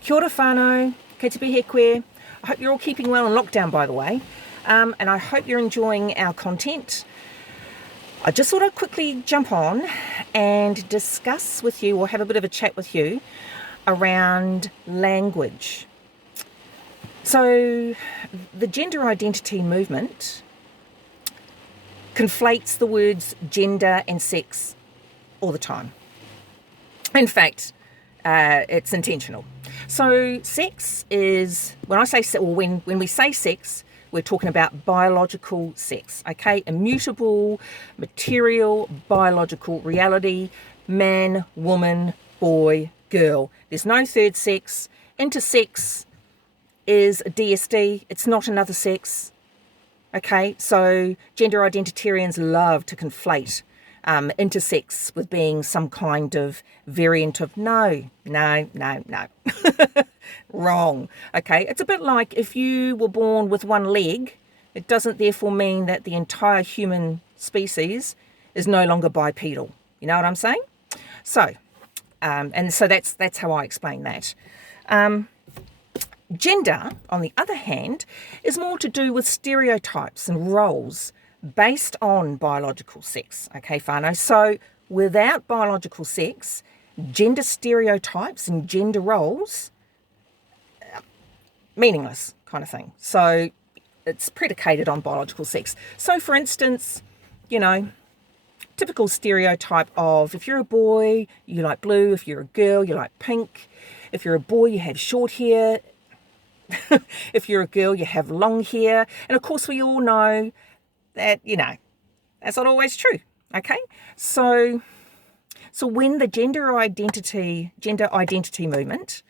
Kia ora whānau, kei te pihe koe. I hope you're all keeping well in lockdown, by the way, and I hope you're enjoying our content. I just thought I'd quickly jump on and discuss with you, or have a bit of a chat with you, around language. So, the gender identity movement conflates the words gender and sex all the time. In fact, it's intentional. So sex is, when we say sex, we're talking about biological sex, okay? Immutable, material, biological reality, man, woman, boy, girl. There's no third sex. Intersex is a DSD. It's not another sex, okay? So gender identitarians love to conflate intersex with being some kind of variant of no. Wrong. Okay, it's a bit like if you were born with one leg, it doesn't therefore mean that the entire human species is no longer bipedal. You know what I'm saying? So, and so that's how I explain that. Gender, on the other hand, is more to do with stereotypes and roles based on biological sex, okay, whānau? So without biological sex, gender stereotypes and gender roles, meaningless kind of thing. So it's predicated on biological sex. So for instance, typical stereotype of if you're a boy, you like blue. If you're a girl, you like pink. If you're a boy, you have short hair. If you're a girl, you have long hair. And of course, we all know that, that's not always true, okay? So when the gender identity movement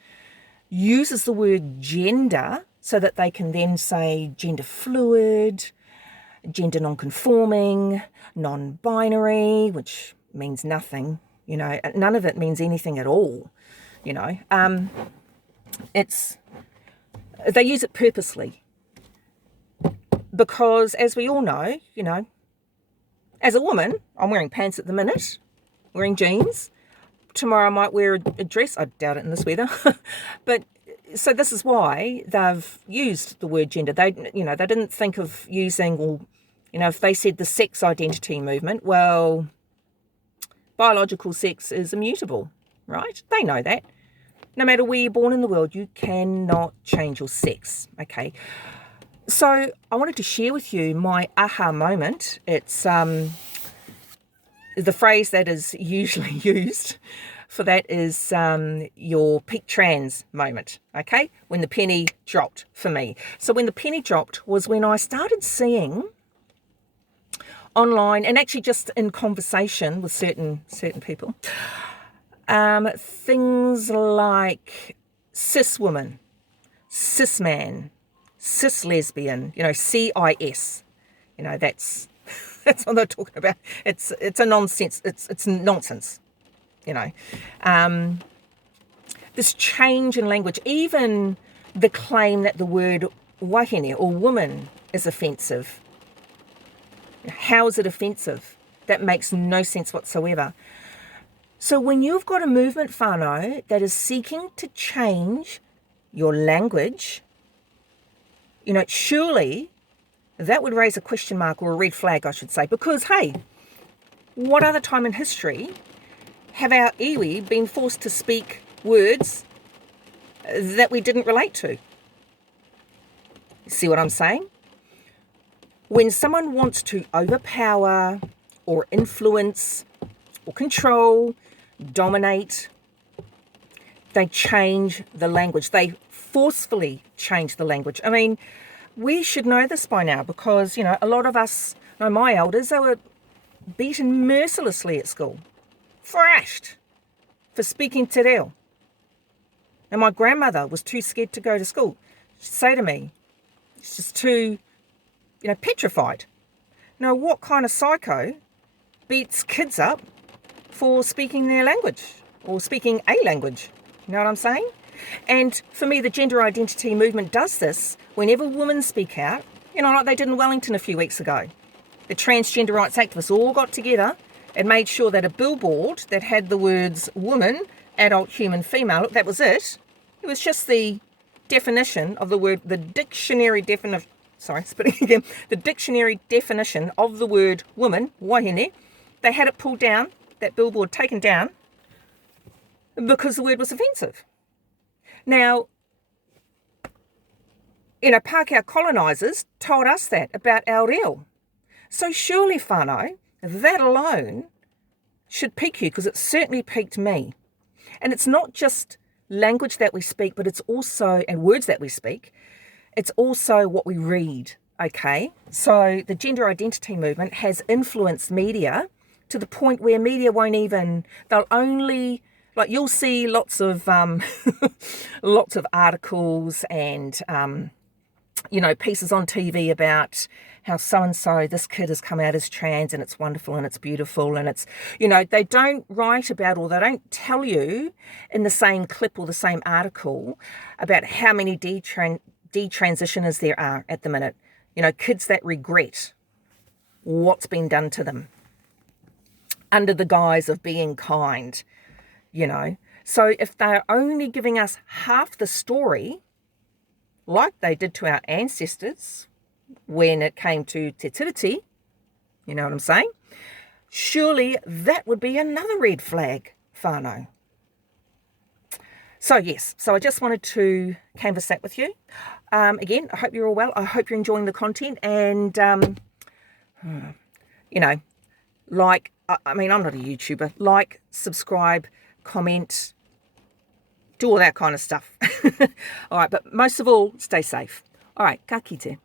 uses the word gender so that they can then say gender fluid, gender non-conforming, non-binary, which means nothing, none of it means anything at all, they use it purposely. Because, as we all know, as a woman, I'm wearing pants at the minute, wearing jeans. Tomorrow I might wear a dress. I doubt it in this weather. But so this is why they've used the word gender. They didn't think of using, if they said the sex identity movement, well, biological sex is immutable, right? They know that. No matter where you're born in the world, you cannot change your sex, okay? So I wanted to share with you my aha moment. It's the phrase that is usually used for that is your peak trans moment, okay? When the penny dropped for me. So when the penny dropped was when I started seeing online, and actually just in conversation with certain people, things like cis woman, cis man, cis lesbian, CIS, that's what they're talking about. It's a nonsense. It's nonsense, This change in language, even the claim that the word wahine or woman is offensive. How is it offensive? That makes no sense whatsoever. So when you've got a movement, whānau, that is seeking to change your language, surely that would raise a question mark or a red flag, I should say, because, hey, what other time in history have our iwi been forced to speak words that we didn't relate to? See what I'm saying? When someone wants to overpower or influence or control, dominate, they change the language. They forcefully change the language. I mean, we should know this by now because, a lot of us, my elders, they were beaten mercilessly at school, thrashed for speaking te reo. And my grandmother was too scared to go to school. She'd say to me, she's just too, petrified. Now, what kind of psycho beats kids up for speaking their language or speaking a language? You know what I'm saying? And for me, the gender identity movement does this whenever women speak out, like they did in Wellington a few weeks ago. The transgender rights activists all got together and made sure that a billboard that had the words woman, adult, human, female, that was it, It was just the definition of the word, the dictionary definition, sorry, spitting again, the dictionary definition of the word woman, wahine. They had it pulled down, that billboard taken down, because the word was offensive. Now, Pākehā colonisers told us that about Aotearoa. So surely, whānau, that alone should pique you, because it certainly piqued me. And it's not just language that we speak, but it's also, and words that we speak, it's also what we read, okay? So the gender identity movement has influenced media to the point where media won't even, they'll only, like you'll see lots of lots of articles and pieces on TV about how so-and-so, this kid has come out as trans and it's wonderful and it's beautiful and it's, they don't write about, or they don't tell you in the same clip or the same article about how many detransitioners there are at the minute. Kids that regret what's been done to them under the guise of being kind, So if they're only giving us half the story, like they did to our ancestors when it came to te tiriti, you know what I'm saying? Surely that would be another red flag, whānau. So yes, so I just wanted to canvass that with you. Again, I hope you're all well. I hope you're enjoying the content, and like, I'm not a YouTuber. Like, subscribe, comment, do all that kind of stuff. All right, but most of all, stay safe. All right, ka kite.